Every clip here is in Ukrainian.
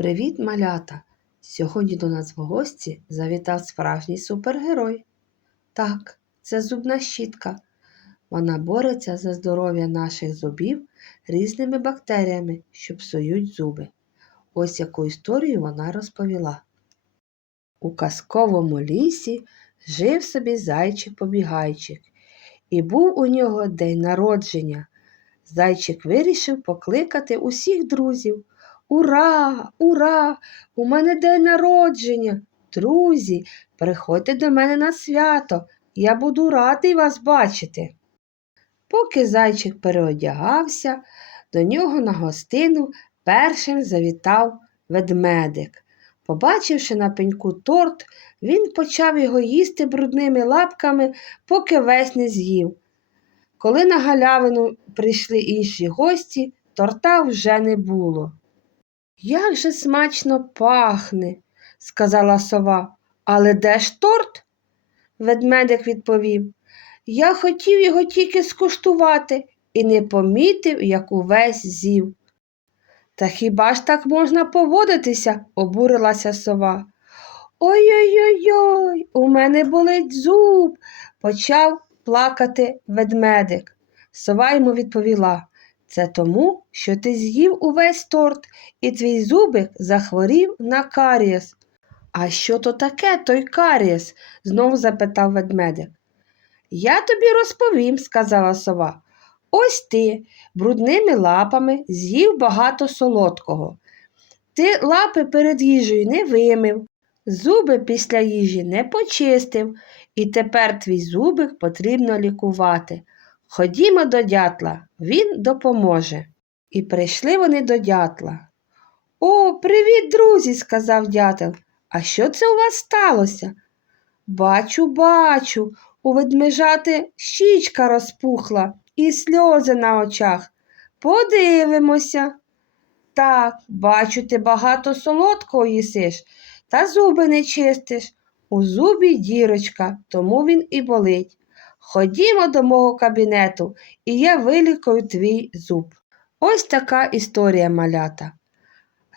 Привіт, малята! Сьогодні до нас в гості завітав справжній супергерой. Так, це зубна щітка. Вона бореться за здоров'я наших зубів різними бактеріями, що псують зуби. Ось яку історію вона розповіла. У казковому лісі жив собі зайчик-побігайчик, і був у нього день народження. Зайчик вирішив покликати усіх друзів. Ура, ура! У мене день народження. Друзі, приходьте до мене на свято. Я буду радий вас бачити. Поки зайчик переодягався, до нього на гостину першим завітав ведмедик. Побачивши на пеньку торт, він почав його їсти брудними лапками, поки весь не з'їв. Коли на галявину прийшли інші гості, торта вже не було. Як же смачно пахне, сказала сова. Але де ж торт? Ведмедик відповів. Я хотів його тільки скуштувати і не помітив, як увесь з'їв. Та хіба ж так можна поводитися? обурилася сова. Ой-ой-ой, у мене болить зуб, почав плакати ведмедик. Сова йому відповіла. Це тому, що ти з'їв увесь торт, і твій зубик захворів на карієс. А що то таке той карієс? знову запитав ведмедик. Я тобі розповім, сказала сова. Ось ти брудними лапами з'їв багато солодкого. Ти лапи перед їжею не вимив, зуби після їжі не почистив, і тепер твій зубик потрібно лікувати. Ходімо до дятла, він допоможе. І прийшли вони до дятла. О, привіт, друзі, сказав дятел. А що це у вас сталося? Бачу, бачу, у ведмежати щічка розпухла і сльози на очах. Подивимося. Так, бачу, ти багато солодкого їсиш, та зуби не чистиш. У зубі дірочка, тому він і болить. Ходімо до мого кабінету, і я вилікую твій зуб. Ось така історія малята.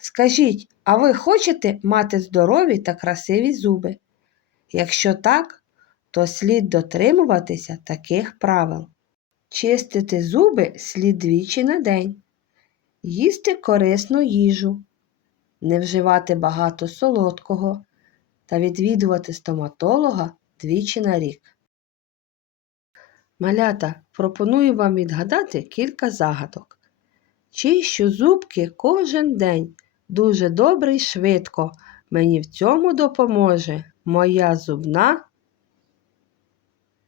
Скажіть, а ви хочете мати здорові та красиві зуби? Якщо так, то слід дотримуватися таких правил. Чистити зуби слід двічі на день, їсти корисну їжу, не вживати багато солодкого та відвідувати стоматолога двічі на рік. Малята, пропоную вам відгадати кілька загадок. Чищу зубки кожен день, дуже добре й швидко. Мені в цьому допоможе моя зубна.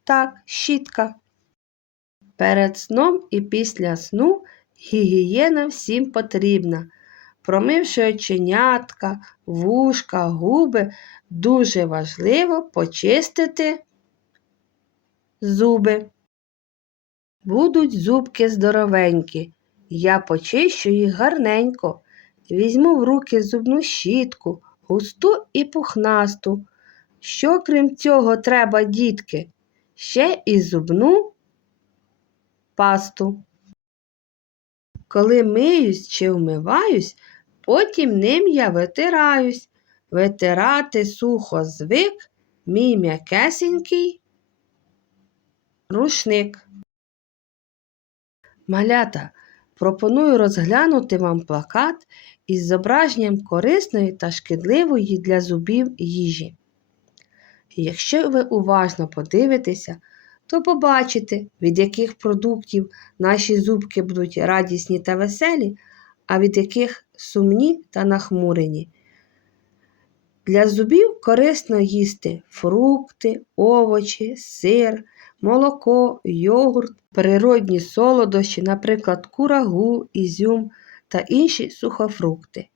Так, щітка. Перед сном і після сну гігієна всім потрібна. Промивши оченятка, вушка, губи, дуже важливо почистити зуби. Будуть зубки здоровенькі. Я почищу їх гарненько. Візьму в руки зубну щітку, густу і пухнасту. Що, крім цього, треба, дітки? Ще і зубну пасту. Коли миюсь чи вмиваюсь, потім ним я витираюсь. Витирати сухо звик, мій м'якесенький рушник. Малята, пропоную розглянути вам плакат із зображенням корисної та шкідливої для зубів їжі. Якщо ви уважно подивитеся, то побачите, від яких продуктів наші зубки будуть радісні та веселі, а від яких сумні та нахмурені. Для зубів корисно їсти фрукти, овочі, сир, молоко, йогурт, природні солодощі, наприклад, курагу, ізюм та інші сухофрукти.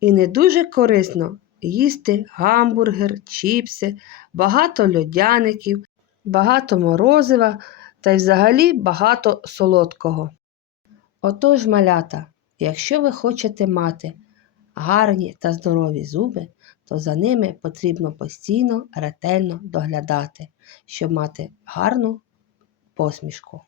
І не дуже корисно їсти гамбургер, чіпси, багато льодяників, багато морозива та й взагалі багато солодкого. Отож, малята, якщо ви хочете мати гарні та здорові зуби, то за ними потрібно постійно ретельно доглядати, щоб мати гарну посмішку.